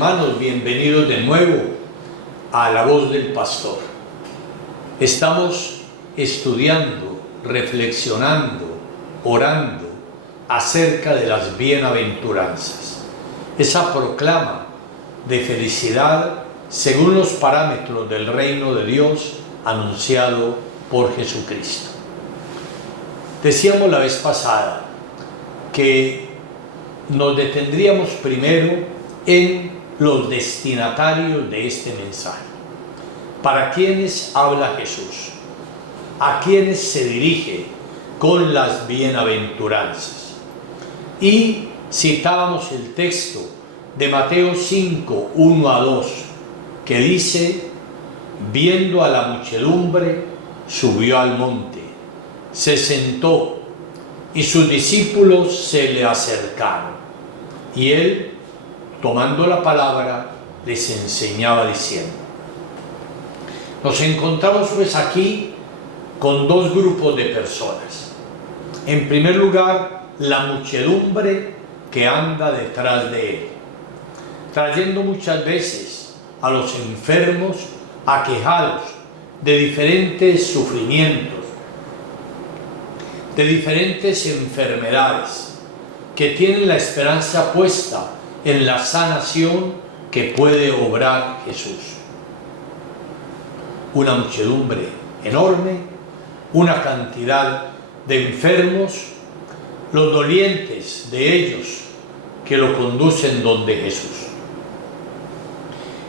hermanos, bienvenidos de nuevo a La Voz del Pastor. Estamos estudiando, reflexionando, orando acerca de las bienaventuranzas, esa proclama de felicidad según los parámetros del reino de Dios anunciado por Jesucristo. Decíamos la vez pasada que nos detendríamos primero en los destinatarios de este mensaje. ¿Para quiénes habla Jesús? ¿A quiénes se dirige con las bienaventuranzas? Y citábamos el texto de Mateo 5, 1 a 2, que dice: viendo a la muchedumbre, subió al monte, se sentó, y sus discípulos se le acercaron. Y él, tomando la palabra, les enseñaba diciendo. Nos encontramos pues aquí con dos grupos de personas. En primer lugar, la muchedumbre que anda detrás de él, trayendo muchas veces a los enfermos, aquejados de diferentes sufrimientos, de diferentes enfermedades, que tienen la esperanza puesta en la sanación que puede obrar Jesús. Una muchedumbre enorme, una cantidad de enfermos, los dolientes de ellos que lo conducen donde Jesús.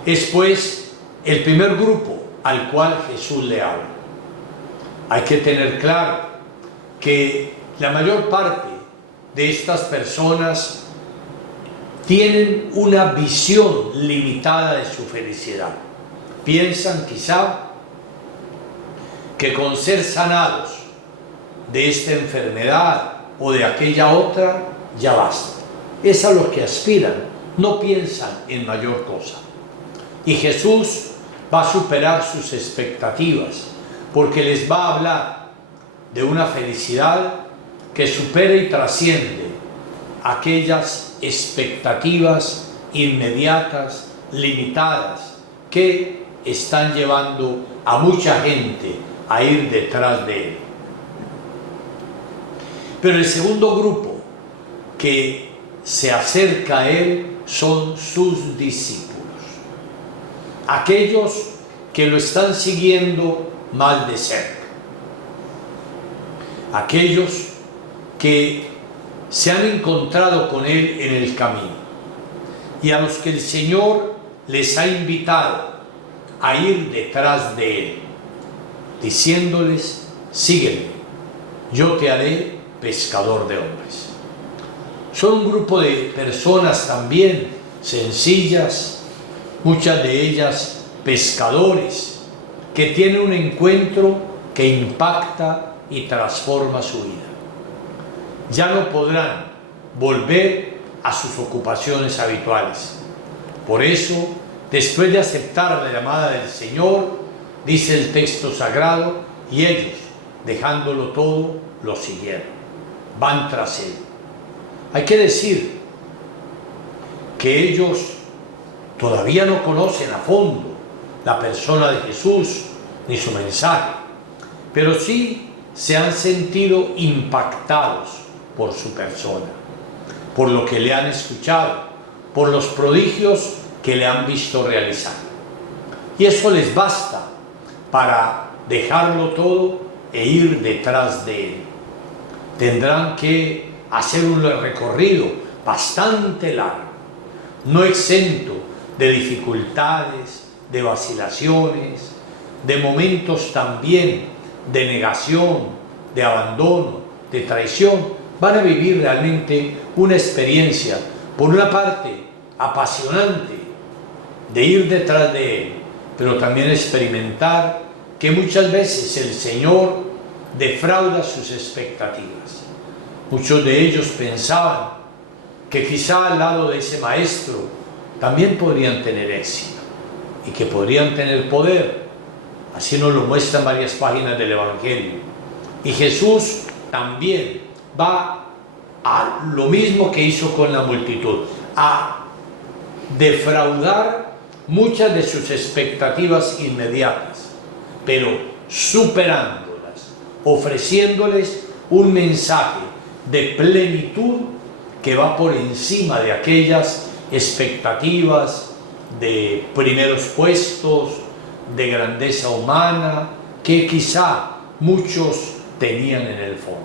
Es pues el primer grupo al cual Jesús le habla. Hay que tener claro que la mayor parte de estas personas tienen una visión limitada de su felicidad. Piensan quizá que con ser sanados de esta enfermedad o de aquella otra ya basta. Es a lo que aspiran, no piensan en mayor cosa. Y Jesús va a superar sus expectativas, porque les va a hablar de una felicidad que supera y trasciende aquellas expectativas inmediatas, limitadas, que están llevando a mucha gente a ir detrás de él. Pero el segundo grupo que se acerca a él son sus discípulos, aquellos que lo están siguiendo más de cerca, aquellos que se han encontrado con él en el camino y a los que el Señor les ha invitado a ir detrás de él, diciéndoles: sígueme, yo te haré pescador de hombres. Son un grupo de personas también sencillas, muchas de ellas pescadores, que tienen un encuentro que impacta y transforma su vida. Ya no podrán volver a sus ocupaciones habituales. Por eso, después de aceptar la llamada del Señor, dice el texto sagrado, y ellos, dejándolo todo, lo siguieron, van tras él. Hay que decir que ellos todavía no conocen a fondo la persona de Jesús ni su mensaje, pero sí se han sentido impactados por su persona, por lo que le han escuchado, por los prodigios que le han visto realizar. Y eso les basta para dejarlo todo e ir detrás de él. Tendrán que hacer un recorrido bastante largo, no exento de dificultades, de vacilaciones, de momentos también de negación, de abandono, de traición. Van a vivir realmente una experiencia, por una parte, apasionante de ir detrás de él, pero también experimentar que muchas veces el Señor defrauda sus expectativas. Muchos de ellos pensaban que quizá al lado de ese maestro también podrían tener éxito y que podrían tener poder. Así nos lo muestran varias páginas del Evangelio. Y Jesús también va a lo mismo que hizo con la multitud, a defraudar muchas de sus expectativas inmediatas, pero superándolas, ofreciéndoles un mensaje de plenitud que va por encima de aquellas expectativas de primeros puestos, de grandeza humana, que quizá muchos tenían en el fondo.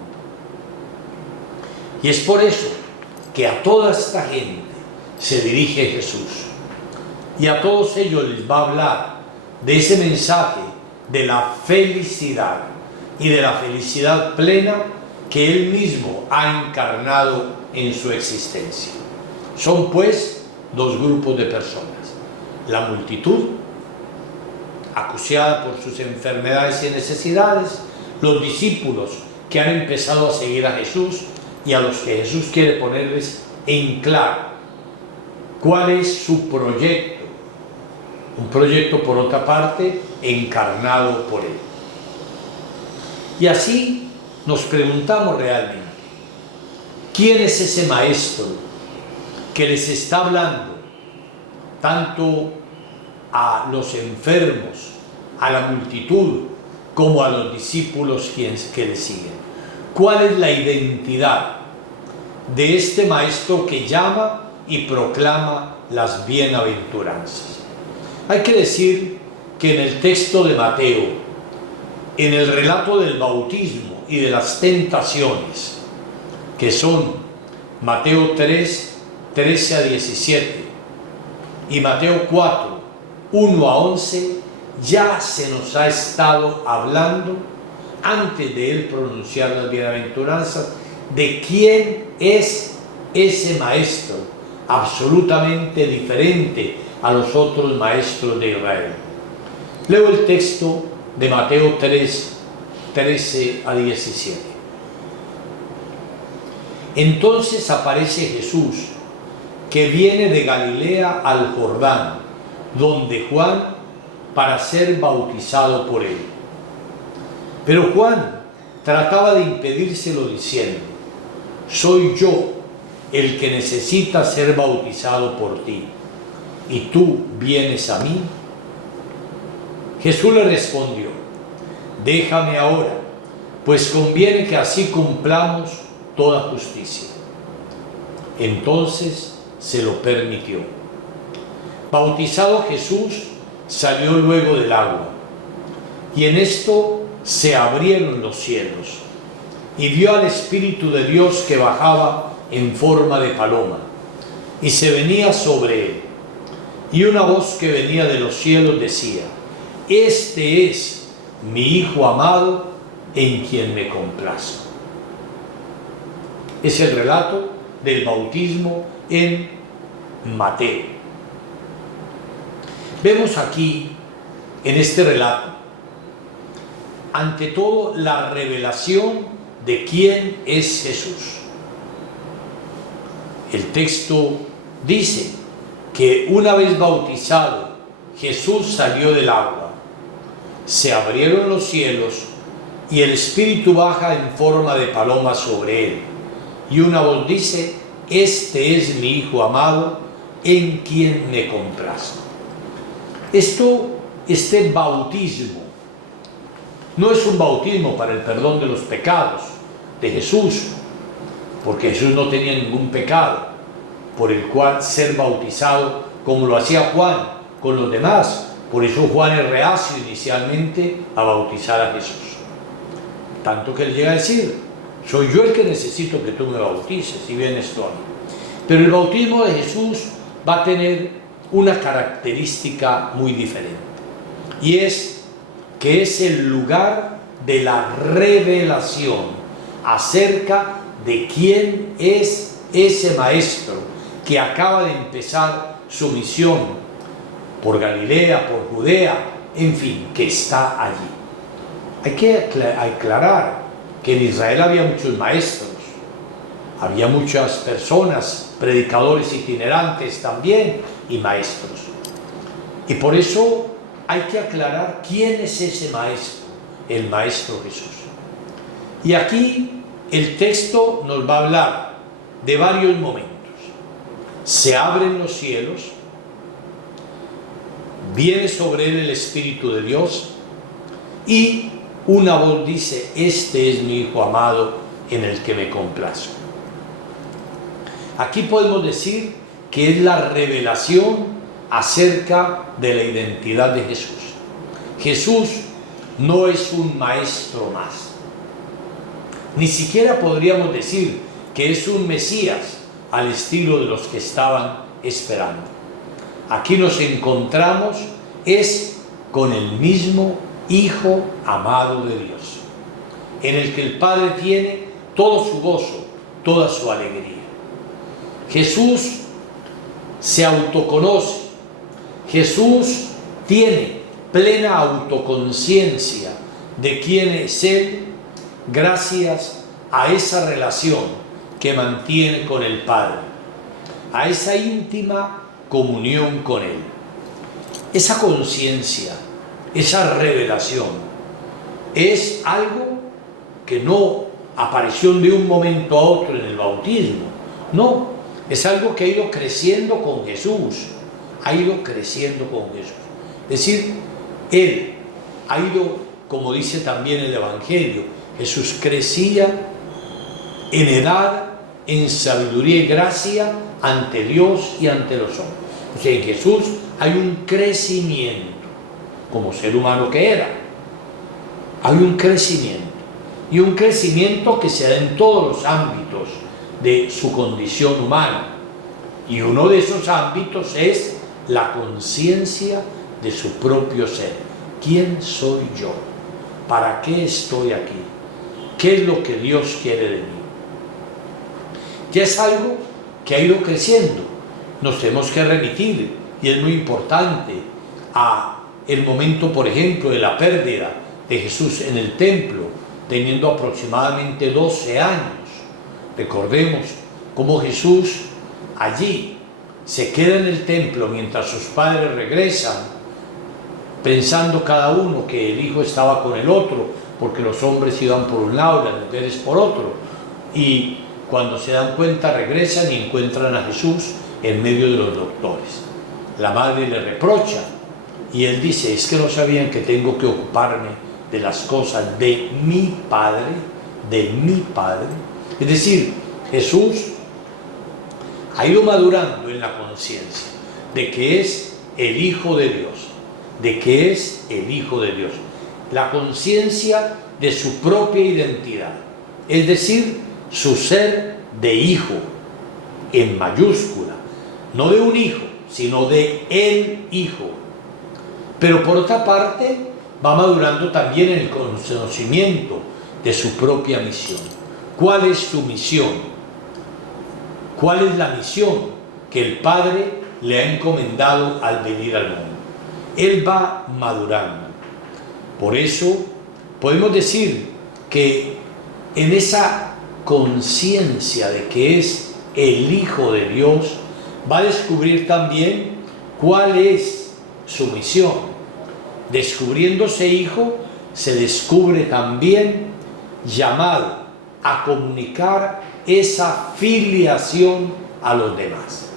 Y es por eso que a toda esta gente se dirige Jesús, y a todos ellos les va a hablar de ese mensaje de la felicidad y de la felicidad plena que Él mismo ha encarnado en su existencia. Son pues dos grupos de personas: la multitud, acuciada por sus enfermedades y necesidades, los discípulos que han empezado a seguir a Jesús y a los que Jesús quiere ponerles en claro cuál es su proyecto, un proyecto por otra parte encarnado por Él. Y así nos preguntamos realmente, ¿quién es ese maestro que les está hablando tanto a los enfermos, a la multitud, como a los discípulos que le siguen? ¿Cuál es la identidad de este maestro que llama y proclama las bienaventuranzas? Hay que decir que en el texto de Mateo, en el relato del bautismo y de las tentaciones, que son Mateo 3, 13 a 17 y Mateo 4, 1 a 11, ya se nos ha estado hablando, antes de él pronunciar las bienaventuranzas, de quién es ese maestro absolutamente diferente a los otros maestros de Israel. Leo el texto de Mateo 3, 13 a 17. Entonces aparece Jesús, que viene de Galilea al Jordán, donde Juan, para ser bautizado por él. Pero Juan trataba de impedírselo diciendo: soy yo el que necesita ser bautizado por ti, ¿y tú vienes a mí? Jesús le respondió: déjame ahora, pues conviene que así cumplamos toda justicia. Entonces se lo permitió. Bautizado Jesús, salió luego del agua, y en esto se abrieron los cielos, y vio al Espíritu de Dios que bajaba en forma de paloma, y se venía sobre él. Y una voz que venía de los cielos decía: este es mi Hijo amado, en quien me complazco. Es el relato del bautismo en Mateo. Vemos aquí, en este relato, ante todo la revelación de quién es Jesús. El texto dice que una vez bautizado, Jesús salió del agua, se abrieron los cielos y el Espíritu baja en forma de paloma sobre él. Y una voz dice: este es mi Hijo amado, en quien me complazco. Este bautismo no es un bautismo para el perdón de los pecados de Jesús, porque Jesús no tenía ningún pecado por el cual ser bautizado como lo hacía Juan con los demás. Por eso Juan es reacio inicialmente a bautizar a Jesús, tanto que él llega a decir: soy yo el que necesito que tú me bautices, y vienes tú a mí. Pero el bautismo de Jesús va a tener una característica muy diferente, y es que es el lugar de la revelación acerca de quién es ese maestro que acaba de empezar su misión por Galilea, por Judea, en fin, que está allí. Hay que aclarar que en Israel había muchos maestros, había muchas personas, predicadores itinerantes también, y maestros. Y por eso hay que aclarar quién es ese maestro, el Maestro Jesús. Y aquí el texto nos va a hablar de varios momentos. Se abren los cielos, viene sobre él el Espíritu de Dios y una voz dice: este es mi Hijo amado en el que me complazco. Aquí podemos decir que es la revelación acerca de la identidad de Jesús. Jesús no es un maestro más. Ni siquiera podríamos decir que es un Mesías al estilo de los que estaban esperando. Aquí nos encontramos es con el mismo Hijo amado de Dios, en el que el Padre tiene todo su gozo, toda su alegría. Jesús se autoconoce, Jesús tiene plena autoconciencia de quién es Él, gracias a esa relación que mantiene con el Padre, a esa íntima comunión con Él. Esa conciencia, esa revelación, es algo que no apareció de un momento a otro en el bautismo, no, es algo que ha ido creciendo con Jesús, ha ido creciendo con Jesús. Es decir, Él ha ido, como dice también el Evangelio, Jesús crecía en edad, en sabiduría y gracia ante Dios y ante los hombres. O sea, en Jesús hay un crecimiento, como ser humano que era. Hay un crecimiento, y un crecimiento que se da en todos los ámbitos de su condición humana. Y uno de esos ámbitos es la conciencia de su propio ser. ¿Quién soy yo? ¿Para qué estoy aquí? ¿Qué es lo que Dios quiere de mí? Ya es algo que ha ido creciendo. Nos tenemos que remitir, y es muy importante, a el momento, por ejemplo, de la pérdida de Jesús en el templo, teniendo aproximadamente 12 años. Recordemos cómo Jesús allí se queda en el templo mientras sus padres regresan, pensando cada uno que el hijo estaba con el otro, porque los hombres iban por un lado y las mujeres por otro, y cuando se dan cuenta regresan y encuentran a Jesús en medio de los doctores. La madre le reprocha y él dice: es que no sabían que tengo que ocuparme de las cosas de mi Padre, de mi Padre. Es decir, Jesús ha ido madurando en la conciencia de que es el Hijo de Dios, de que es el Hijo de Dios. La conciencia de su propia identidad, es decir, su ser de hijo, en mayúscula, no de un hijo, sino de el Hijo. Pero por otra parte, va madurando también en el conocimiento de su propia misión. ¿Cuál es su misión? ¿Cuál es la misión que el Padre le ha encomendado al venir al mundo? Él va madurando. Por eso podemos decir que en esa conciencia de que es el Hijo de Dios, va a descubrir también cuál es su misión. Descubriéndose hijo, se descubre también llamado a comunicar esa filiación a los demás.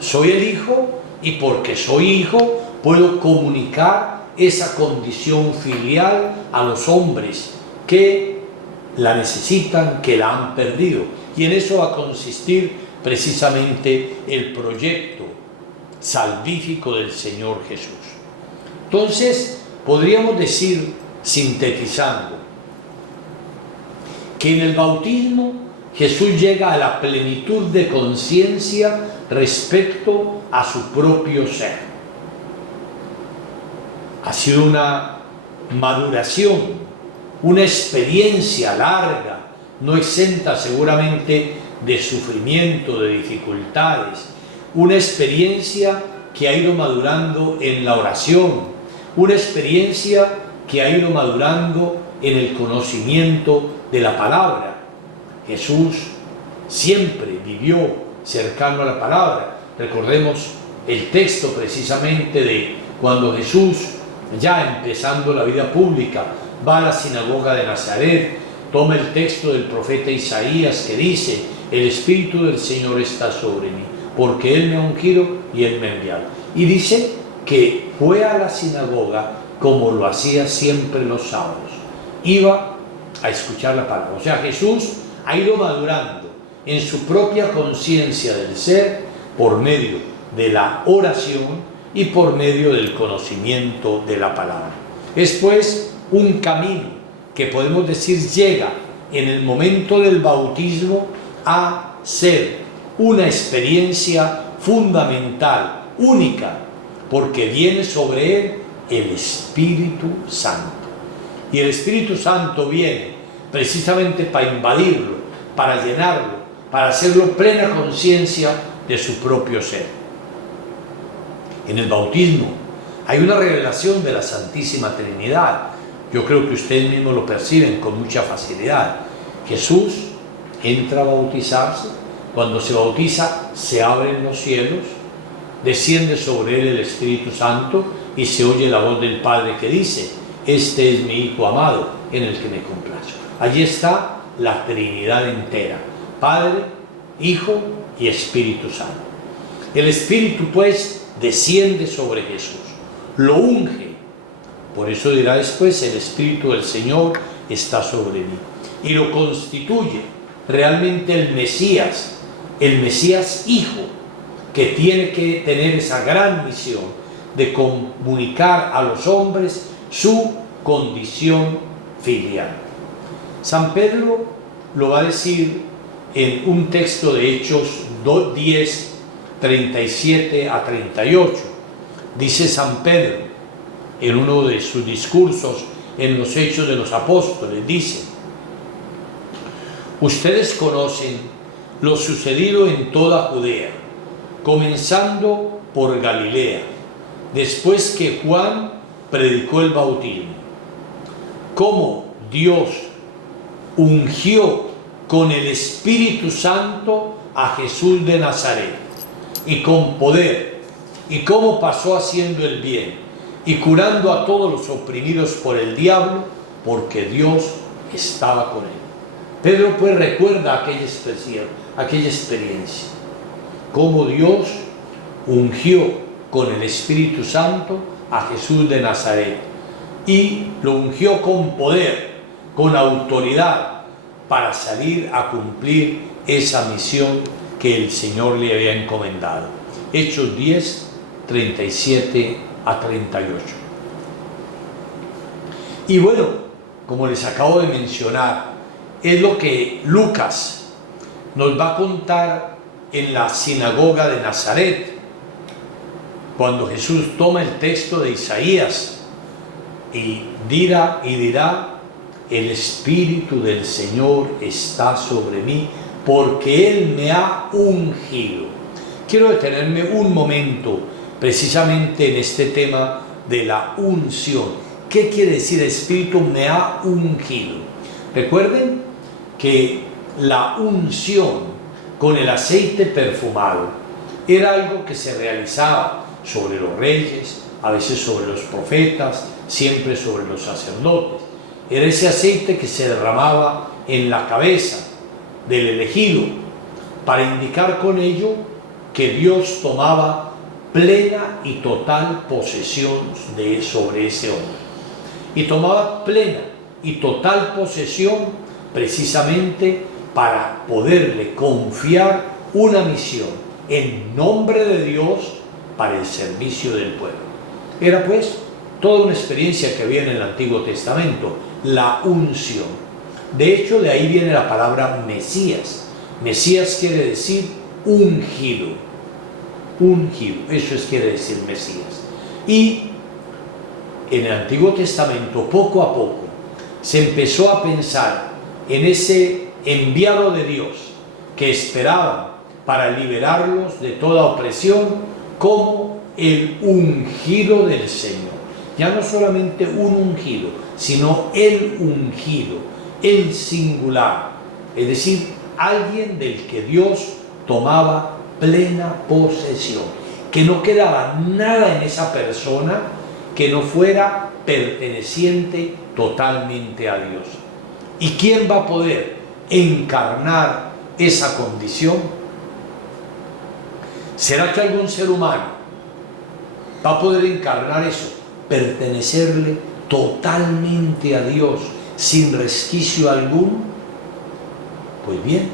Soy el hijo, y porque soy hijo puedo comunicar esa condición filial a los hombres que la necesitan, que la han perdido. Y en eso va a consistir precisamente el proyecto salvífico del Señor Jesús. Entonces, podríamos decir, sintetizando, que en el bautismo Jesús llega a la plenitud de conciencia respecto a su propio ser. Ha sido una maduración, una experiencia larga, no exenta seguramente de sufrimiento, de dificultades, una experiencia que ha ido madurando en la oración, una experiencia que ha ido madurando en el conocimiento de la palabra. Jesús siempre vivió cercano a la palabra. Recordemos el texto precisamente de cuando Jesús, ya empezando la vida pública, va a la sinagoga de Nazaret, toma el texto del profeta Isaías que dice: el Espíritu del Señor está sobre mí, porque Él me ha ungido y Él me ha enviado. Y dice que fue a la sinagoga como lo hacía siempre los sábados. Iba a escuchar la palabra. O sea, Jesús ha ido madurando en su propia conciencia del ser por medio de la oración y por medio del conocimiento de la palabra. Es pues un camino que podemos decir llega en el momento del bautismo a ser una experiencia fundamental, única, porque viene sobre él el Espíritu Santo. Y el Espíritu Santo viene precisamente para invadirlo, para llenarlo, para hacerlo plena conciencia de su propio ser. En el bautismo hay una revelación de la Santísima Trinidad. Yo creo que ustedes mismos lo perciben con mucha facilidad. Jesús entra a bautizarse. Cuando se bautiza, se abren los cielos, desciende sobre él el Espíritu Santo y se oye la voz del Padre que dice: este es mi Hijo amado en el que me complazco. Allí está la Trinidad entera: Padre, Hijo y Espíritu Santo. El Espíritu pues desciende sobre Jesús, lo unge. Por eso dirá después: el Espíritu del Señor está sobre mí, y lo constituye realmente el Mesías Hijo, que tiene que tener esa gran misión de comunicar a los hombres su condición filial. San Pedro lo va a decir en un texto de Hechos 10, 37 a 38. Dice San Pedro en uno de sus discursos en los Hechos de los Apóstoles, dice: ustedes conocen lo sucedido en toda Judea, comenzando por Galilea, después que Juan predicó el bautismo, cómo Dios ungió con el Espíritu Santo a Jesús de Nazaret, y con poder, y cómo pasó haciendo el bien y curando a todos los oprimidos por el diablo, porque Dios estaba con él. Pedro pues recuerda aquella experiencia, cómo Dios ungió con el Espíritu Santo a Jesús de Nazaret, y lo ungió con poder, con autoridad, para salir a cumplir esa misión que el Señor le había encomendado. Hechos 10, 37 a 38. Y bueno, como les acabo de mencionar, es lo que Lucas nos va a contar en la sinagoga de Nazaret, cuando Jesús toma el texto de Isaías y dirá: el Espíritu del Señor está sobre mí, porque Él me ha ungido. Quiero detenerme un momento precisamente en este tema de la unción. ¿Qué quiere decir el Espíritu me ha ungido? Recuerden que la unción con el aceite perfumado era algo que se realizaba sobre los reyes, a veces sobre los profetas, siempre sobre los sacerdotes. Era ese aceite que se derramaba en la cabeza del elegido para indicar con ello que Dios tomaba plena y total posesión sobre ese hombre. Y tomaba plena y total posesión precisamente para poderle confiar una misión en nombre de Dios para el servicio del pueblo. Era pues toda una experiencia que había en el Antiguo Testamento, la unción. De hecho, de ahí viene la palabra Mesías. Mesías quiere decir ungido. Ungido, eso quiere decir Mesías. Y en el Antiguo Testamento, poco a poco, se empezó a pensar en ese enviado de Dios que esperaban para liberarlos de toda opresión como el ungido del Señor. Ya no solamente un ungido, sino el ungido, el singular, es decir, alguien del que Dios tomaba plena posesión, que no quedaba nada en esa persona que no fuera perteneciente totalmente a Dios. ¿Y quién va a poder encarnar esa condición? ¿Será que algún ser humano va a poder encarnar eso, pertenecerle totalmente a Dios, sin resquicio alguno. Pues bien,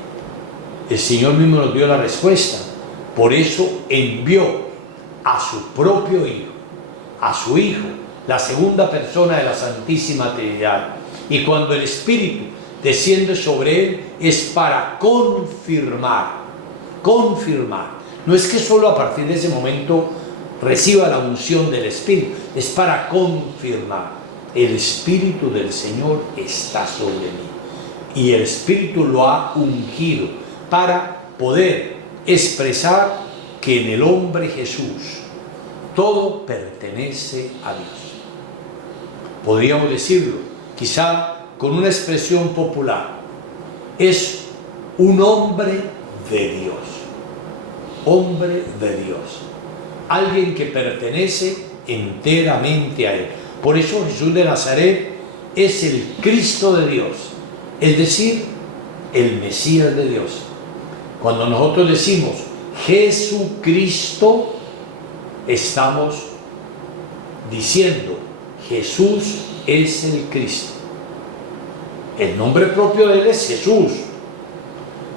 el Señor mismo nos dio la respuesta. Por eso envió a su propio Hijo, a su Hijo, la segunda persona de la Santísima Trinidad. Y cuando el Espíritu desciende sobre él, es para confirmar. No es que solo a partir de ese momento reciba la unción del Espíritu, es para confirmar. El Espíritu del Señor está sobre mí. Y el Espíritu lo ha ungido para poder expresar que en el hombre Jesús todo pertenece a Dios. Podríamos decirlo, quizá con una expresión popular, es un hombre de Dios. Hombre de Dios. Alguien que pertenece enteramente a Él. Por eso Jesús de Nazaret es el Cristo de Dios, es decir, el Mesías de Dios. Cuando nosotros decimos Jesucristo, estamos diciendo Jesús es el Cristo. El nombre propio de Él es Jesús.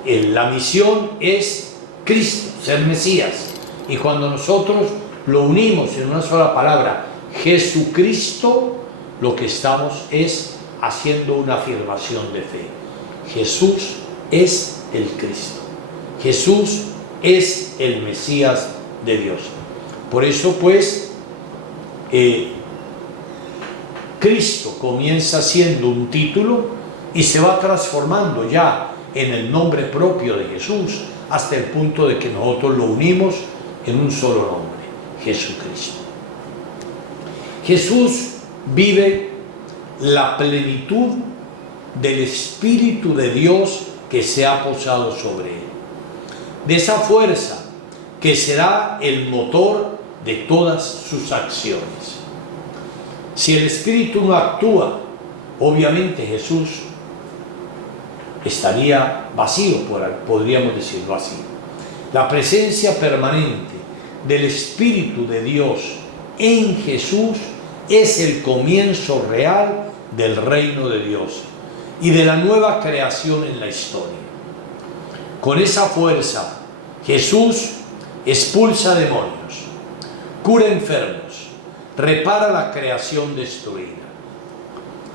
La misión es Cristo, ser Mesías. Y cuando nosotros lo unimos en una sola palabra, Jesucristo, lo que estamos es haciendo una afirmación de fe. Jesús es el Cristo. Jesús es el Mesías de Dios. Por eso pues Cristo comienza siendo un título y se va transformando ya en el nombre propio de Jesús, hasta el punto de que nosotros lo unimos en un solo nombre, Jesucristo. Jesús vive la plenitud del Espíritu de Dios que se ha posado sobre él, de esa fuerza que será el motor de todas sus acciones. Si el Espíritu no actúa, obviamente Jesús estaría vacío, podríamos decirlo así. La presencia permanente del Espíritu de Dios en Jesús es el comienzo real del reino de Dios y de la nueva creación en la historia. Con esa fuerza, Jesús expulsa demonios, cura enfermos, repara la creación destruida.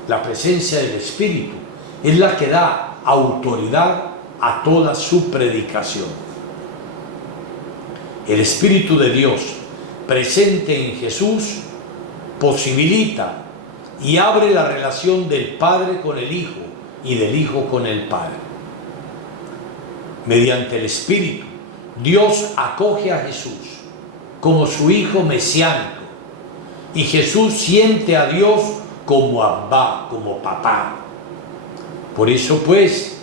La presencia del Espíritu es la que da autoridad a toda su predicación. El Espíritu de Dios presente en Jesús posibilita y abre la relación del Padre con el Hijo y del Hijo con el Padre. Mediante el Espíritu, Dios acoge a Jesús como su Hijo mesiánico y Jesús siente a Dios como Abba, como papá. Por eso pues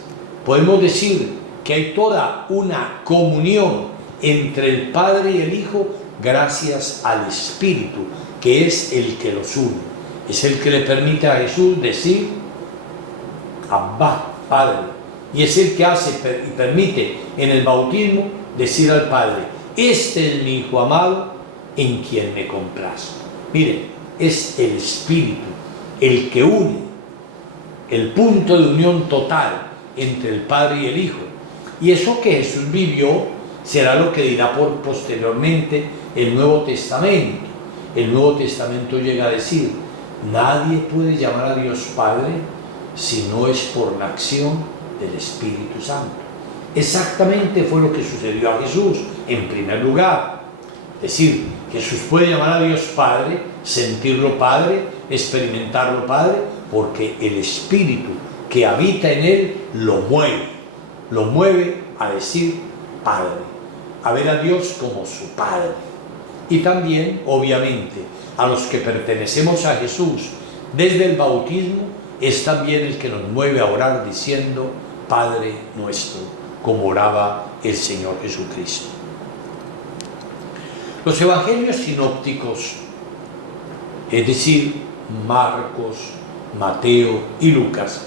podemos decir que hay toda una comunión entre el Padre y el Hijo gracias al Espíritu, que es el que los une, es el que le permite a Jesús decir Abba, Padre, y es el que hace y permite en el bautismo decir al Padre, este es mi Hijo amado en quien me complazco. Miren, es el Espíritu el que une, el punto de unión total entre el Padre y el Hijo. Y eso que Jesús vivió será lo que dirá posteriormente el Nuevo Testamento. El Nuevo Testamento llega a decir, nadie puede llamar a Dios Padre si no es por la acción del Espíritu Santo. Exactamente fue lo que sucedió a Jesús en primer lugar. Es decir, Jesús puede llamar a Dios Padre, sentirlo Padre, experimentarlo Padre, porque el Espíritu que habita en él lo mueve a decir Padre, a ver a Dios como su Padre. Y también, obviamente, a los que pertenecemos a Jesús desde el bautismo, es también el que nos mueve a orar diciendo Padre nuestro, como oraba el Señor Jesucristo. Los evangelios sinópticos, es decir, Marcos, Mateo y Lucas,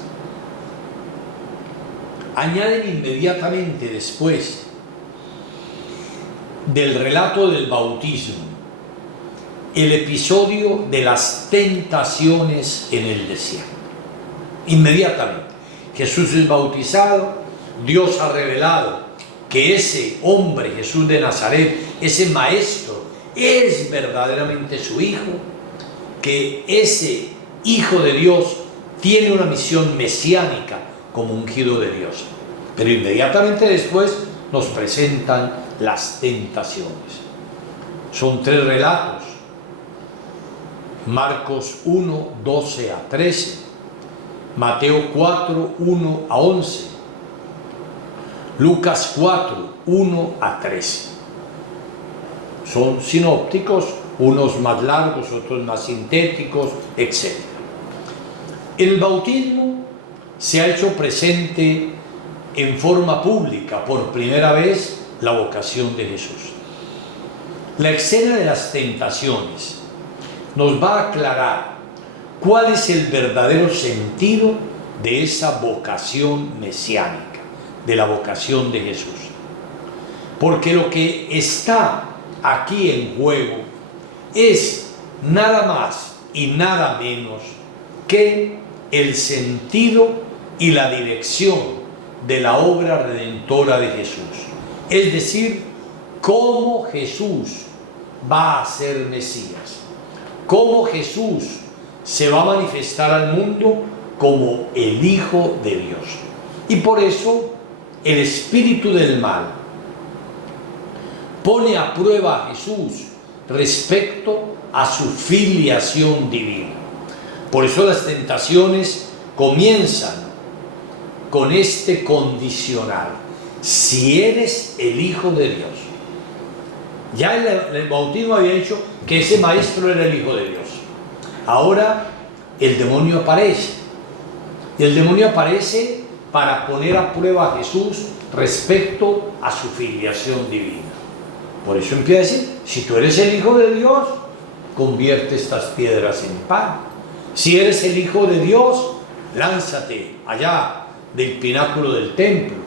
añaden inmediatamente después del relato del bautismo el episodio de las tentaciones en el desierto. Inmediatamente Jesús es bautizado, Dios ha revelado que ese hombre, Jesús de Nazaret, ese maestro, es verdaderamente su hijo, que ese hijo de Dios tiene una misión mesiánica como ungido de Dios. Pero inmediatamente después nos presentan las tentaciones. Son 3 relatos: Marcos 1, 12 a 13, Mateo 4, 1 a 11, Lucas 4, 1 a 13. Son sinópticos, unos más largos, otros más sintéticos, etc. El bautismo se ha hecho presente en forma pública por primera vez la vocación de Jesús. La escena de las tentaciones nos va a aclarar cuál es el verdadero sentido de esa vocación mesiánica, de la vocación de Jesús. Porque lo que está aquí en juego es nada más y nada menos que el sentido y la dirección de la obra redentora de Jesús. Es decir, cómo Jesús va a ser Mesías, cómo Jesús se va a manifestar al mundo como el Hijo de Dios. Y por eso el espíritu del mal pone a prueba a Jesús respecto a su filiación divina. Por eso las tentaciones comienzan con este condicional: si eres el Hijo de Dios. Ya el bautismo había dicho que ese maestro era el Hijo de Dios. Ahora el demonio aparece. Y el demonio aparece para poner a prueba a Jesús respecto a su filiación divina. Por eso empieza a decir: si tú eres el Hijo de Dios, convierte estas piedras en pan. Si eres el Hijo de Dios, lánzate allá del pináculo del templo.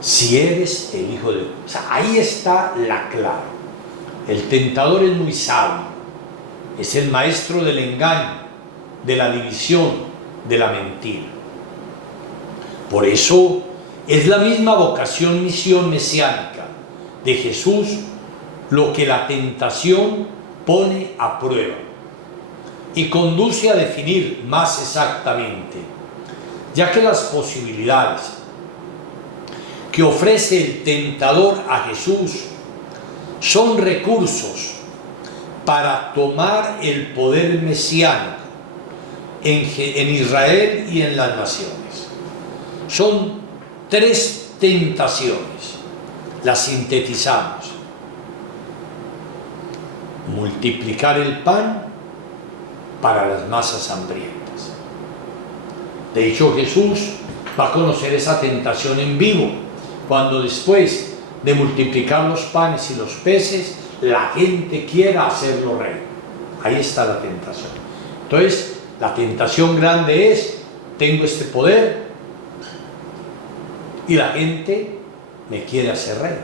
Si eres el Hijo de Dios. O sea, ahí está la clave. El tentador es muy sabio. Es el maestro del engaño, de la división, de la mentira. Por eso es la misma vocación, misión mesiánica de Jesús lo que la tentación pone a prueba y conduce a definir más exactamente, ya que las posibilidades que ofrece el tentador a Jesús son recursos para tomar el poder mesiánico en Israel y en las naciones. Son 3 tentaciones, las sintetizamos: multiplicar el pan para las masas hambrientas. De hecho, Jesús va a conocer esa tentación en vivo, cuando después de multiplicar los panes y los peces, la gente quiera hacerlo rey. Ahí está la tentación. Entonces, la tentación grande es: tengo este poder y la gente me quiere hacer rey.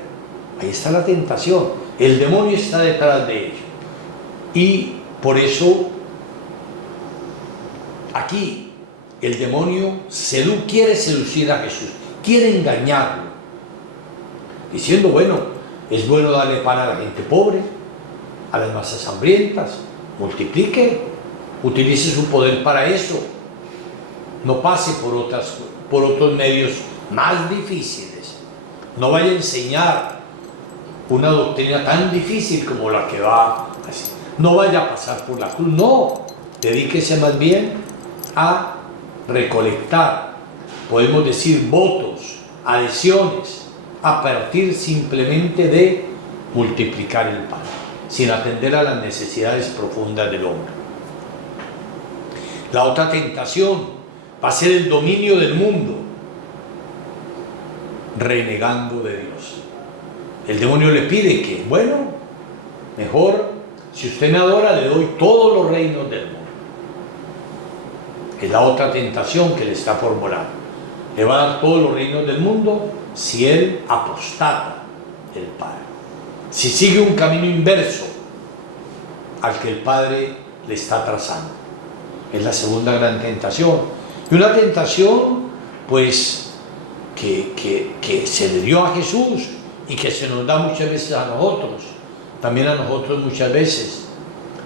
Ahí está la tentación. El demonio está detrás de ello. Y por eso aquí el demonio quiere seducir a Jesús, quiere engañarlo, diciendo: bueno, es bueno darle pan a la gente pobre, a las masas hambrientas, multiplique, utilice su poder para eso, no pase por otros medios más difíciles, no vaya a enseñar una doctrina tan difícil como la que va a hacer, no vaya a pasar por la cruz, no, dedíquese más bien a recolectar, podemos decir, votos, adhesiones, a partir simplemente de multiplicar el pan, sin atender a las necesidades profundas del hombre. La otra tentación va a ser el dominio del mundo, renegando de Dios. El demonio le pide que, bueno, mejor, si usted me adora, le doy todos los reinos del mundo. Es la otra tentación que le está formulando. Le va a dar todos los reinos del mundo si él apostata el Padre. Si sigue un camino inverso al que el Padre le está trazando. Es la segunda gran tentación. Y una tentación, pues, que se le dio a Jesús y que se nos da muchas veces a nosotros. También a nosotros muchas veces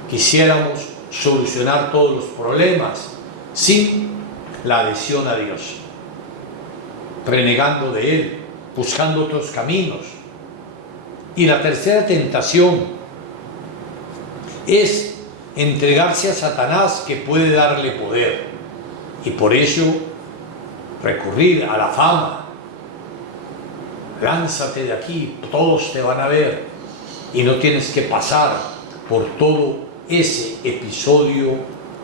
quisiéramos solucionar todos los problemas sin la adhesión a Dios, renegando de Él, buscando otros caminos. Y la tercera tentación es entregarse a Satanás, que puede darle poder, y por eso recurrir a la fama. Lánzate de aquí, todos te van a ver, y no tienes que pasar por todo ese episodio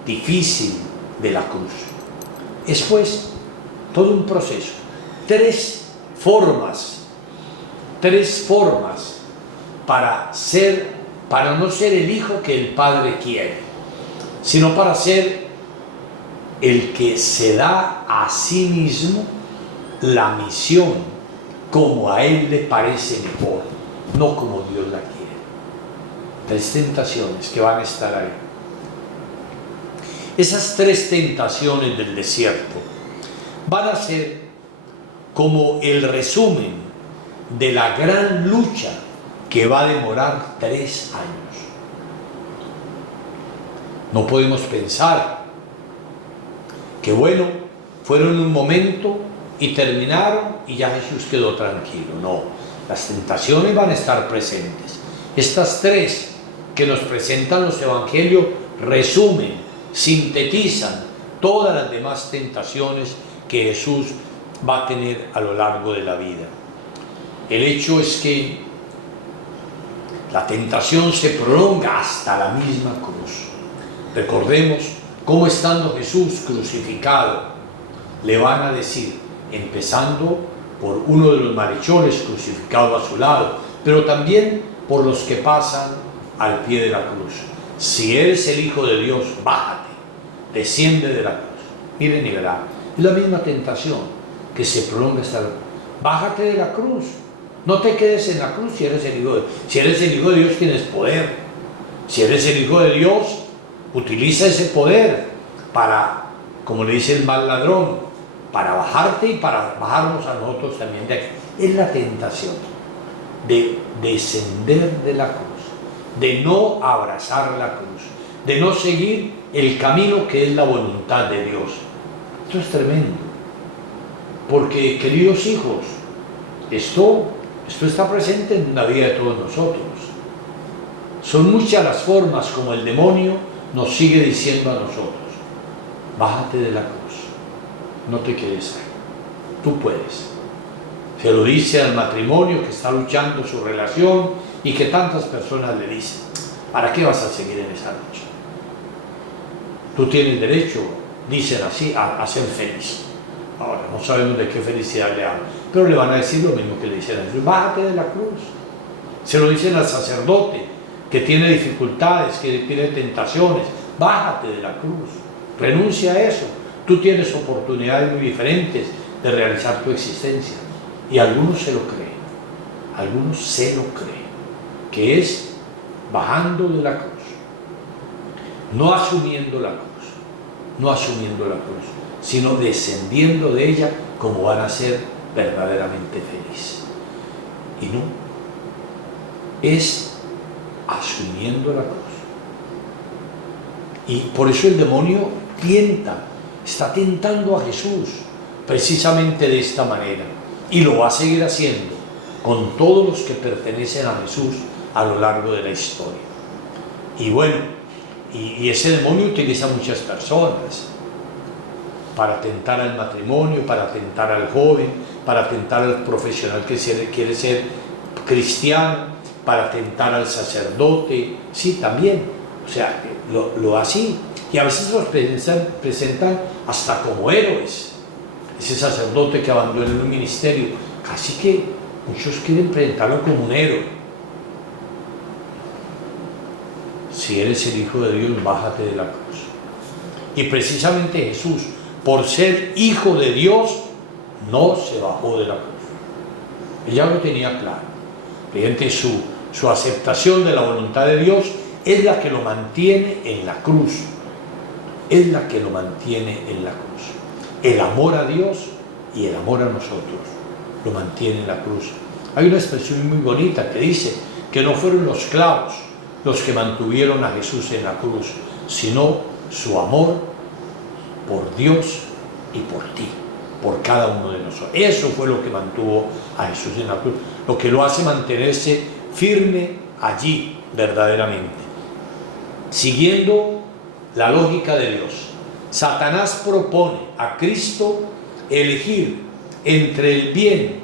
difícil de la cruz. Es pues todo un proceso. Tres formas para no ser el hijo que el Padre quiere, sino para ser el que se da a sí mismo la misión como a Él le parece mejor, no como Dios la quiere. Tres tentaciones que van a estar ahí. Esas tres tentaciones del desierto van a ser como el resumen de la gran lucha que va a demorar 3 años. No podemos pensar que bueno, fueron un momento y terminaron y ya Jesús quedó tranquilo. No, las tentaciones van a estar presentes. Estas tres que nos presentan los evangelios resumen, sintetizan todas las demás tentaciones que Jesús va a tener a lo largo de la vida. El hecho es que la tentación se prolonga hasta la misma cruz. Recordemos cómo, estando Jesús crucificado, le van a decir, empezando por uno de los malhechores crucificado a su lado, pero también por los que pasan al pie de la cruz: si eres el Hijo de Dios, bájate, desciende de la cruz. Miren y verán, es la misma tentación que se prolonga hasta la cruz. Bájate de la cruz, no te quedes en la cruz. Si eres el Hijo de Dios, si eres el Hijo de Dios, tienes poder. Si eres el Hijo de Dios, utiliza ese poder para, como le dice el mal ladrón, para bajarte y para bajarnos a nosotros también de aquí. Es la tentación de descender de la cruz, de no abrazar la cruz, de no seguir el camino que es la voluntad de Dios. Esto es tremendo, porque, queridos hijos, esto está presente en la vida de todos nosotros. Son muchas las formas como el demonio nos sigue diciendo a nosotros: bájate de la cruz, no te quedes ahí, tú puedes. Se lo dice al matrimonio que está luchando su relación y que tantas personas le dicen: ¿para qué vas a seguir en esa lucha? Tú tienes derecho, dicen así, a ser feliz. Ahora, no sabemos de qué felicidad le hablan, pero le van a decir lo mismo que le dicen a Jesús: bájate de la cruz. Se lo dicen al sacerdote que tiene dificultades, que tiene tentaciones: bájate de la cruz, renuncia a eso. Tú tienes oportunidades muy diferentes de realizar tu existencia. Y algunos se lo creen, que es bajando de la cruz, no asumiendo la cruz, sino descendiendo de ella, como van a ser verdaderamente felices. Y no, es asumiendo la cruz. Y por eso el demonio está tentando a Jesús precisamente de esta manera, y lo va a seguir haciendo con todos los que pertenecen a Jesús a lo largo de la historia. Y bueno, y ese demonio utiliza muchas personas para tentar al matrimonio, para tentar al joven, para tentar al profesional que quiere ser cristiano, para tentar al sacerdote, sí, también. O sea, lo así. Y a veces los presentan hasta como héroes. Ese sacerdote que abandonó el ministerio, casi que muchos quieren presentarlo como un héroe. Si eres el Hijo de Dios, bájate de la cruz. Y precisamente Jesús, por ser Hijo de Dios, no se bajó de la cruz. Ella lo tenía claro. Mediante su aceptación de la voluntad de Dios, es la que lo mantiene en la cruz. Es la que lo mantiene en la cruz. El amor a Dios y el amor a nosotros lo mantiene en la cruz. Hay una expresión muy bonita que dice que no fueron los clavos los que mantuvieron a Jesús en la cruz, sino su amor por Dios y por ti, por cada uno de nosotros. Eso fue lo que mantuvo a Jesús en la cruz, lo que lo hace mantenerse firme allí verdaderamente. Siguiendo la lógica de Dios, Satanás propone a Cristo elegir entre el bien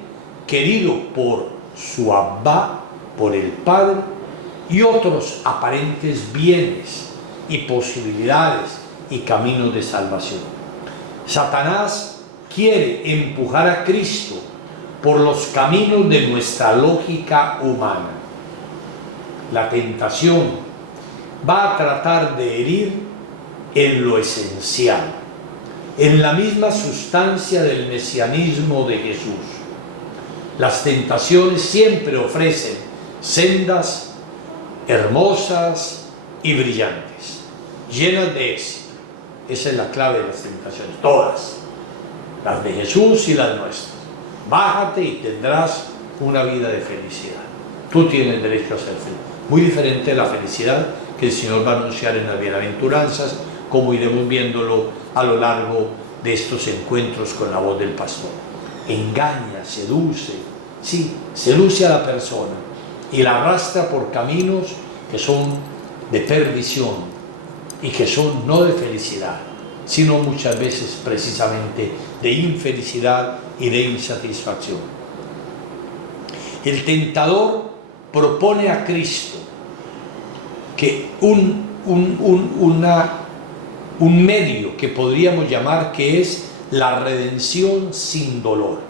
querido por su Abba, por el Padre, y otros aparentes bienes y posibilidades y caminos de salvación. Satanás quiere empujar a Cristo por los caminos de nuestra lógica humana. La tentación va a tratar de herir en lo esencial, en la misma sustancia del mesianismo de Jesús. Las tentaciones siempre ofrecen sendas hermosas y brillantes, llenas de éxito. Esa es la clave de las tentaciones, todas, las de Jesús y las nuestras. Bájate y tendrás una vida de felicidad. Tú tienes derecho a ser feliz. Muy diferente de la felicidad que el Señor va a anunciar en las bienaventuranzas, como iremos viéndolo a lo largo de estos encuentros con la voz del pastor. Engaña, seduce, sí, seduce a la persona y la arrastra por caminos que son de perdición y que son no de felicidad, sino muchas veces precisamente de infelicidad y de insatisfacción. El tentador propone a Cristo que un medio que podríamos llamar que es la redención sin dolor,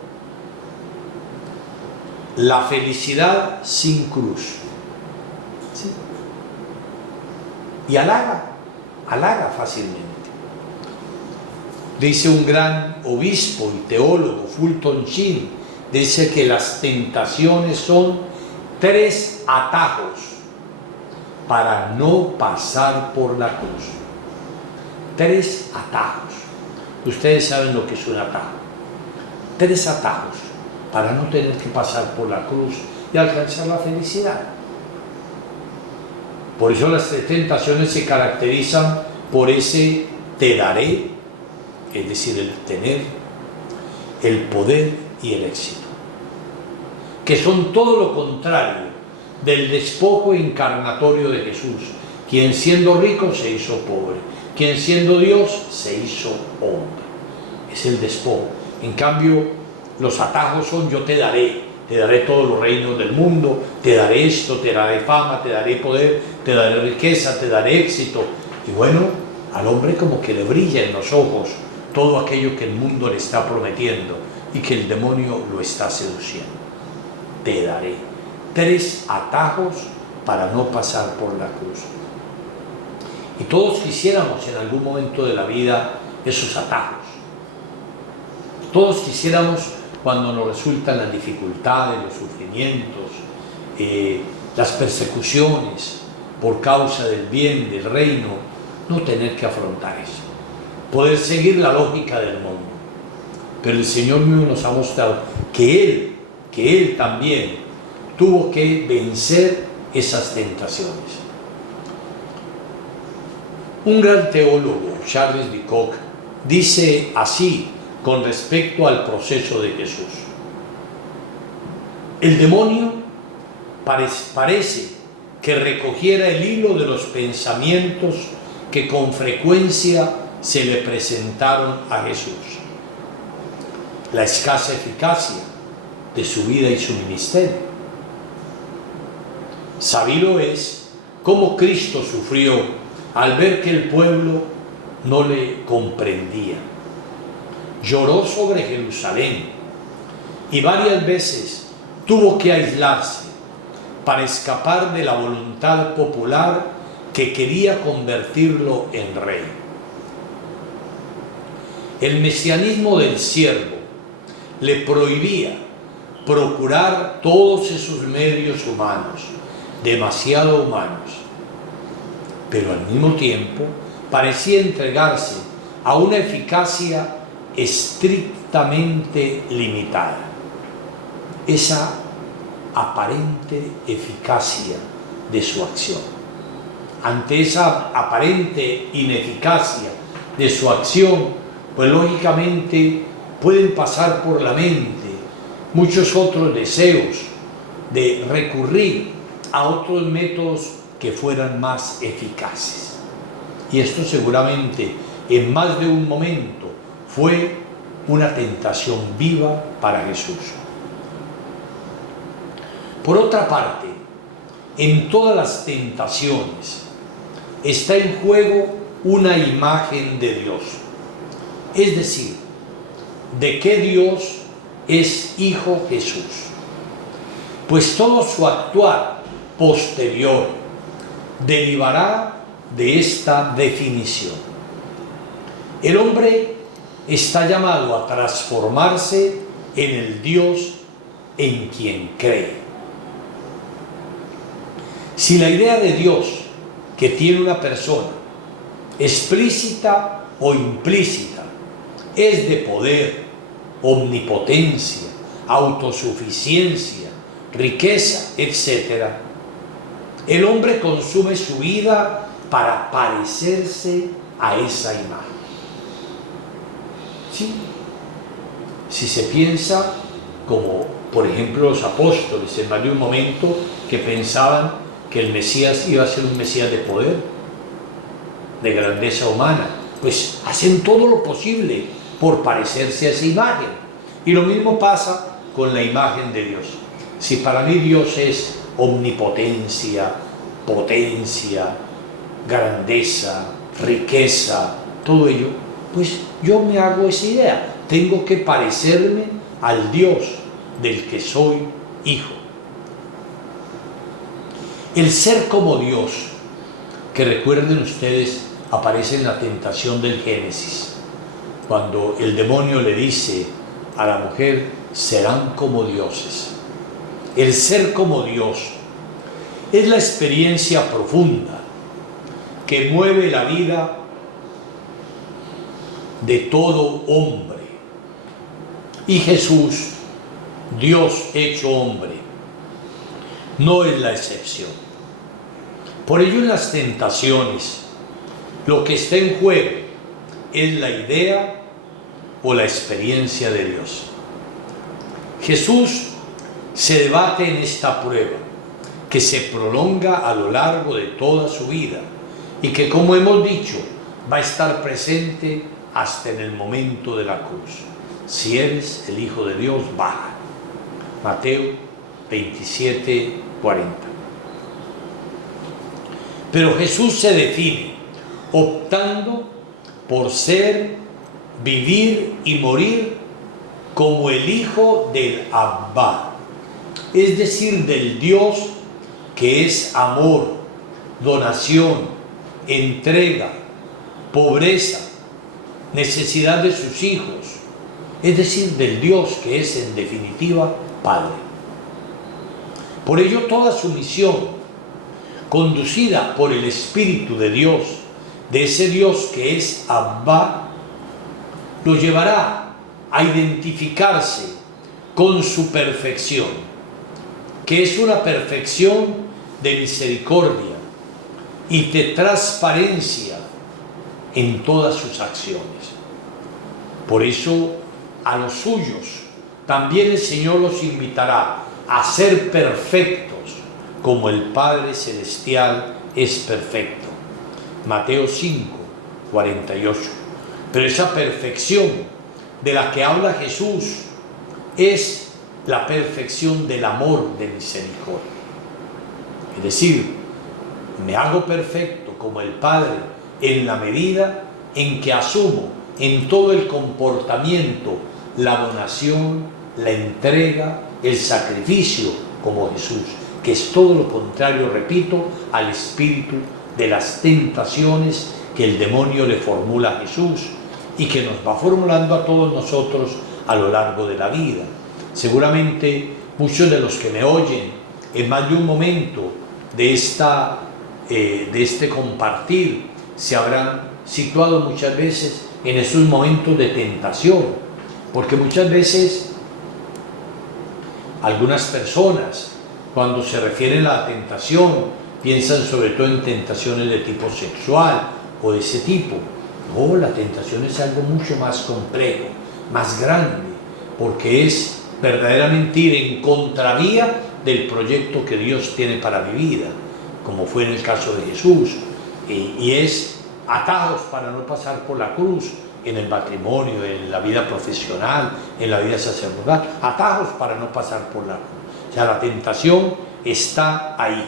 la felicidad sin cruz. ¿Sí? Y halaga fácilmente. Dice un gran obispo y teólogo, Fulton Sheen, dice que las tentaciones son 3 atajos para no pasar por la cruz. 3 atajos. Ustedes saben lo que es un atajo. 3 atajos para no tener que pasar por la cruz y alcanzar la felicidad. Por eso las tentaciones se caracterizan por ese te daré, es decir, el tener, el poder y el éxito, que son todo lo contrario del despojo encarnatorio de Jesús, quien siendo rico se hizo pobre, quien siendo Dios se hizo hombre. Es el despojo. En cambio, los atajos son yo te daré todos los reinos del mundo, te daré esto, te daré fama, te daré poder, te daré riqueza, te daré éxito. Y bueno, al hombre como que le brilla en los ojos todo aquello que el mundo le está prometiendo y que el demonio lo está seduciendo. Te daré 3 atajos para no pasar por la cruz. Y todos quisiéramos en algún momento de la vida esos atajos. Todos quisiéramos, cuando nos resultan las dificultades, los sufrimientos, las persecuciones por causa del bien, del reino, no tener que afrontar eso. Poder seguir la lógica del mundo. Pero el Señor mismo nos ha mostrado que Él también tuvo que vencer esas tentaciones. Un gran teólogo, Charles de Kock, dice así con respecto al proceso de Jesús: el demonio parece que recogiera el hilo de los pensamientos que con frecuencia se le presentaron a Jesús. La escasa eficacia de su vida y su ministerio. Sabido es cómo Cristo sufrió al ver que el pueblo no le comprendía. Lloró sobre Jerusalén y varias veces tuvo que aislarse para escapar de la voluntad popular que quería convertirlo en rey. El mesianismo del siervo le prohibía procurar todos esos medios humanos, demasiado humanos, pero al mismo tiempo parecía entregarse a una eficacia estrictamente limitada. Esa aparente eficacia de su acción. Ante esa aparente ineficacia de su acción, pues lógicamente pueden pasar por la mente muchos otros deseos de recurrir a otros métodos que fueran más eficaces. Y esto seguramente en más de un momento fue una tentación viva para Jesús. Por otra parte, en todas las tentaciones está en juego una imagen de Dios. Es decir, ¿de qué Dios es Hijo Jesús? Pues todo su actuar posterior derivará de esta definición. El hombre está llamado a transformarse en el Dios en quien cree. Si la idea de Dios que tiene una persona, explícita o implícita, es de poder, omnipotencia, autosuficiencia, riqueza, etc., el hombre consume su vida para parecerse a esa imagen. ¿Sí? Si se piensa como, por ejemplo, los apóstoles en más de un momento que pensaban que el Mesías iba a ser un Mesías de poder, de grandeza humana, pues hacen todo lo posible por parecerse a esa imagen. Y lo mismo pasa con la imagen de Dios. Si para mí Dios es omnipotencia, potencia, grandeza, riqueza, todo ello, pues yo me hago esa idea. Tengo que parecerme al Dios del que soy hijo. El ser como Dios, que recuerden ustedes, aparece en la tentación del Génesis, cuando el demonio le dice a la mujer, serán como dioses. El ser como Dios es la experiencia profunda que mueve la vida de todo hombre. Y Jesús, Dios hecho hombre, no es la excepción. Por ello en las tentaciones, lo que está en juego es la idea o la experiencia de Dios. Jesús se debate en esta prueba, que se prolonga a lo largo de toda su vida y que, como hemos dicho, va a estar presente hasta en el momento de la cruz. Si eres el Hijo de Dios, baja. Mateo 27, 40. Pero Jesús se define optando por ser, vivir y morir como el Hijo del Abba, es decir, del Dios que es amor, donación, entrega, pobreza, necesidad de sus hijos, es decir, del Dios que es en definitiva Padre. Por ello toda su misión, conducida por el Espíritu de Dios, de ese Dios que es Abba, lo llevará a identificarse con su perfección, que es una perfección de misericordia y de transparencia en todas sus acciones. Por eso a los suyos también el Señor los invitará a ser perfectos como el Padre Celestial es perfecto. Mateo 5, 48. Pero esa perfección de la que habla Jesús es la perfección del amor de misericordia. Es decir, me hago perfecto como el Padre en la medida en que asumo en todo el comportamiento la donación, la entrega, el sacrificio como Jesús, que es todo lo contrario, repito, al espíritu de las tentaciones que el demonio le formula a Jesús y que nos va formulando a todos nosotros a lo largo de la vida. Seguramente muchos de los que me oyen en más de un momento de esta de este compartir se habrán situado muchas veces en esos momentos de tentación, porque muchas veces algunas personas, cuando se refieren a la tentación, piensan sobre todo en tentaciones de tipo sexual o de ese tipo. No, la tentación es algo mucho más complejo, más grande, porque es verdaderamente ir en contravía del proyecto que Dios tiene para mi vida, como fue en el caso de Jesús, y es atajos para no pasar por la cruz en el matrimonio, en la vida profesional, en la vida sacerdotal, atajos para no pasar por la cruz. O sea, la tentación está ahí.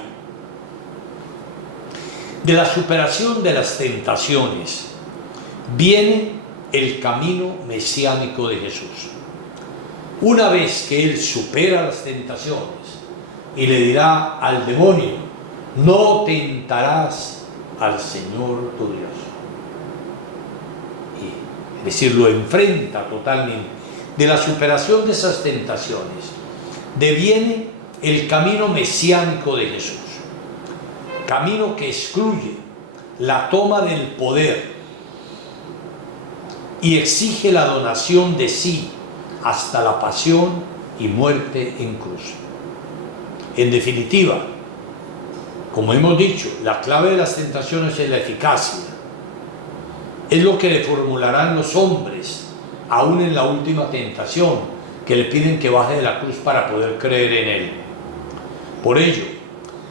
De la superación de las tentaciones viene el camino mesiánico de Jesús. Una vez que Él supera las tentaciones y le dirá al demonio: no tentarás al Señor tu Dios. Es decir, lo enfrenta totalmente. De la superación de esas tentaciones deviene el camino mesiánico de Jesús. Camino que excluye la toma del poder y exige la donación de sí hasta la pasión y muerte en cruz. En definitiva, como hemos dicho, la clave de las tentaciones es la eficacia. Es lo que le formularán los hombres, aún en la última tentación, que le piden que baje de la cruz para poder creer en Él. Por ello,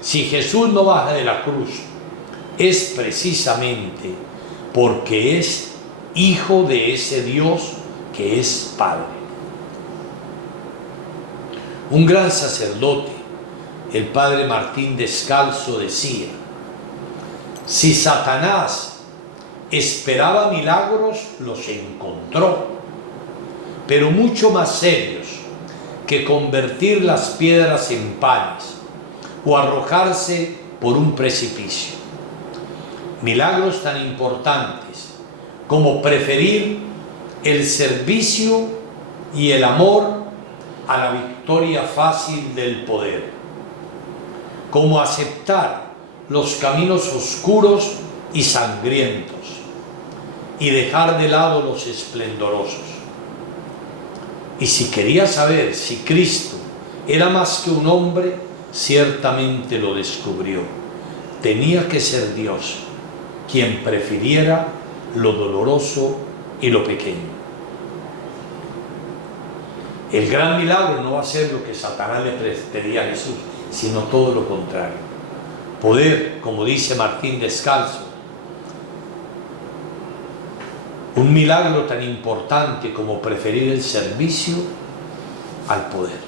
si Jesús no baja de la cruz, es precisamente porque es hijo de ese Dios que es Padre. Un gran sacerdote, el padre Martín Descalzo, decía: si Satanás esperaba milagros, los encontró, pero mucho más serios que convertir las piedras en panes o arrojarse por un precipicio. Milagros tan importantes como preferir el servicio y el amor a la victoria fácil del poder, como aceptar los caminos oscuros y sangrientos y dejar de lado los esplendorosos. Y si quería saber si Cristo era más que un hombre, ciertamente lo descubrió. Tenía que ser Dios quien prefiriera lo doloroso y lo pequeño. El gran milagro no va a ser lo que Satanás le pedía a Jesús, sino todo lo contrario. Poder, como dice Martín Descalzo, un milagro tan importante como preferir el servicio al poder,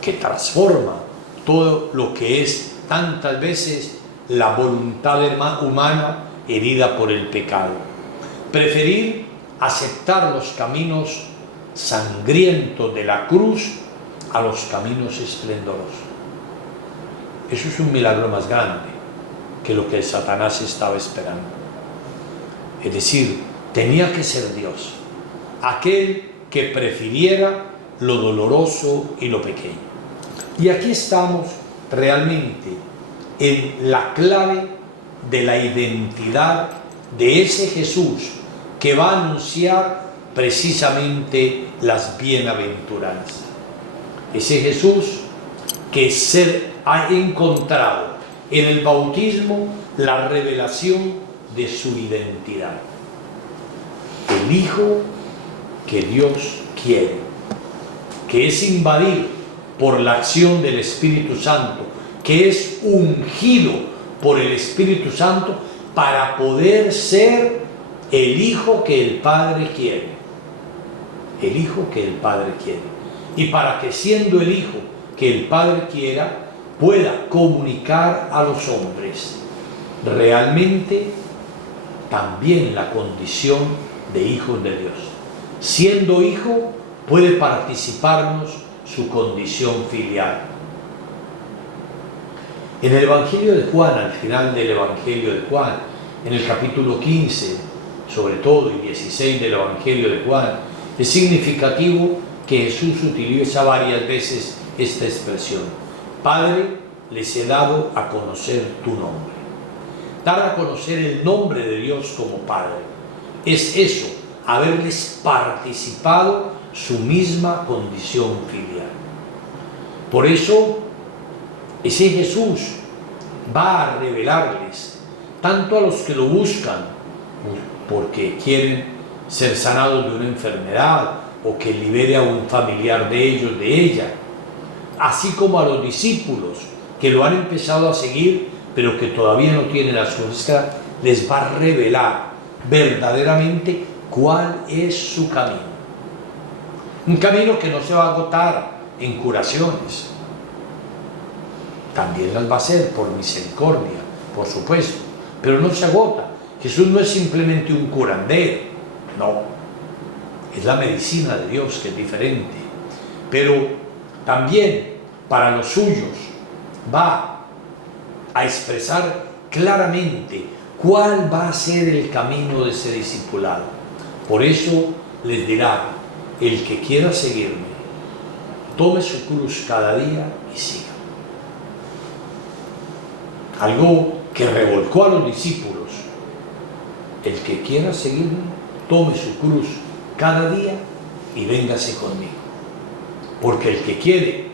que transforma todo lo que es tantas veces la voluntad humana herida por el pecado. Preferir aceptar los caminos sangrientos de la cruz a los caminos esplendorosos. Eso es un milagro más grande que lo que Satanás estaba esperando. Es decir, tenía que ser Dios, aquel que prefiriera lo doloroso y lo pequeño. Y aquí estamos realmente en la clave de la identidad de ese Jesús que va a anunciar precisamente las bienaventuranzas. Ese Jesús que ha encontrado en el bautismo la revelación de su identidad. El Hijo que Dios quiere, que es invadido por la acción del Espíritu Santo, que es ungido por el Espíritu Santo para poder ser el Hijo que el Padre quiere. El Hijo que el Padre quiere. Y para que siendo el Hijo que el Padre quiera, pueda comunicar a los hombres realmente también la condición de hijos de Dios. Siendo hijo, puede participarnos su condición filial. En el Evangelio de Juan, al final del Evangelio de Juan, en el capítulo 15, sobre todo, y 16 del Evangelio de Juan, es significativo que Jesús utiliza varias veces esta expresión: Padre, les he dado a conocer tu nombre. dar a conocer el nombre de Dios como Padre. Es eso, haberles participado su misma condición filial. Por eso, ese Jesús va a revelarles, tanto a los que lo buscan, porque quieren ser sanados de una enfermedad, o que libere a un familiar de ellos, de ella, así como a los discípulos que lo han empezado a seguir, pero que todavía no tienen las cosas, les va a revelar verdaderamente cuál es su camino. Un camino que no se va a agotar en curaciones. También las va a hacer por misericordia, por supuesto, pero no se agota. Jesús no es simplemente un curandero, no. Es la medicina de Dios, que es diferente. Pero también para los suyos va a expresar claramente cuál va a ser el camino de ese discipulado. Por eso les dirá: el que quiera seguirme, tome su cruz cada día y siga. Algo que revolcó a los discípulos. El que quiera seguirme, tome su cruz cada día y véngase conmigo. Porque el que quiere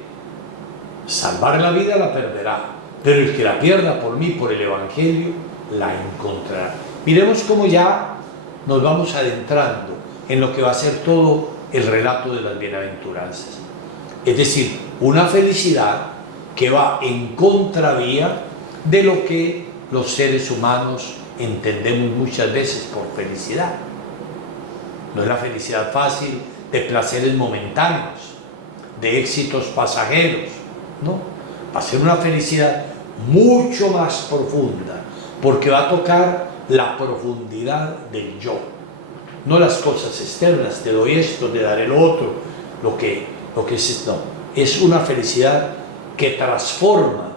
salvar la vida la perderá, pero el que la pierda por mí, por el Evangelio, la encontrará. Miremos cómo ya nos vamos adentrando en lo que va a ser todo el relato de las bienaventuranzas. Es decir, una felicidad que va en contravía de lo que los seres humanos entendemos muchas veces por felicidad. No es la felicidad fácil de placeres momentáneos, de éxitos pasajeros, no. Va a ser una felicidad mucho más profunda, porque va a tocar la profundidad del yo. No las cosas externas, te doy esto, te daré lo otro, lo que es, no. Es una felicidad que transforma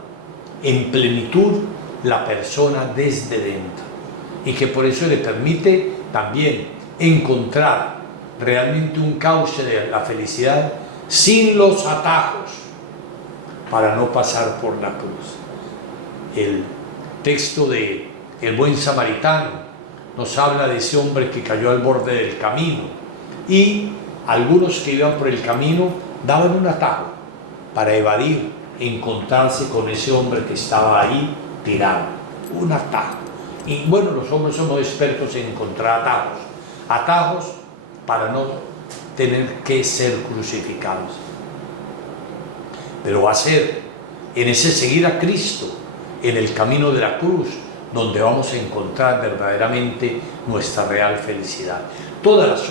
en plenitud la persona desde dentro, y que por eso le permite también encontrar realmente un cauce de la felicidad sin los atajos para no pasar por la cruz. El texto de el buen samaritano nos habla de ese hombre que cayó al borde del camino, y algunos que iban por el camino daban un atajo para evadir, encontrarse con ese hombre que estaba ahí tirado, un atajo. Y bueno, los hombres somos expertos en encontrar atajos para no tener que ser crucificados. Pero va a ser en ese seguir a Cristo, en el camino de la cruz, donde vamos a encontrar verdaderamente nuestra real felicidad. Todas las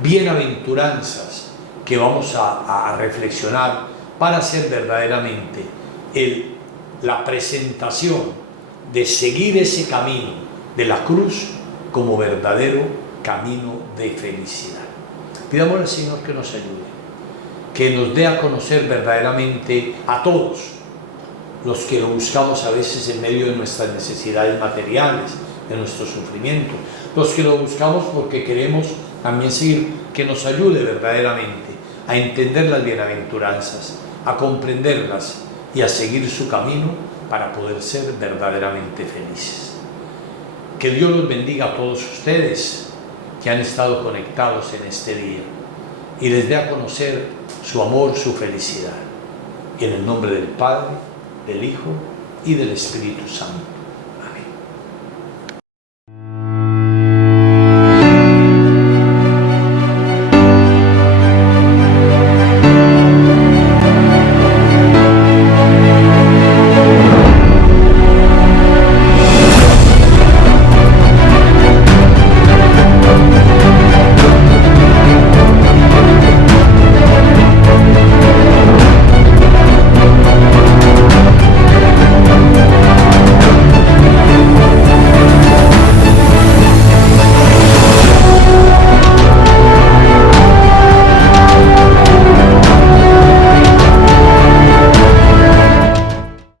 bienaventuranzas que vamos a reflexionar para ser verdaderamente la presentación de seguir ese camino de la cruz como verdadero camino de felicidad. Pidamos al Señor que nos ayude, que nos dé a conocer verdaderamente a todos los que lo buscamos a veces en medio de nuestras necesidades materiales, de nuestros sufrimientos, los que lo buscamos porque queremos también seguir, que nos ayude verdaderamente a entender las bienaventuranzas, a comprenderlas y a seguir su camino para poder ser verdaderamente felices. Que Dios los bendiga a todos ustedes que han estado conectados en este día y les dé a conocer su amor, su felicidad. En el nombre del Padre, del Hijo y del Espíritu Santo.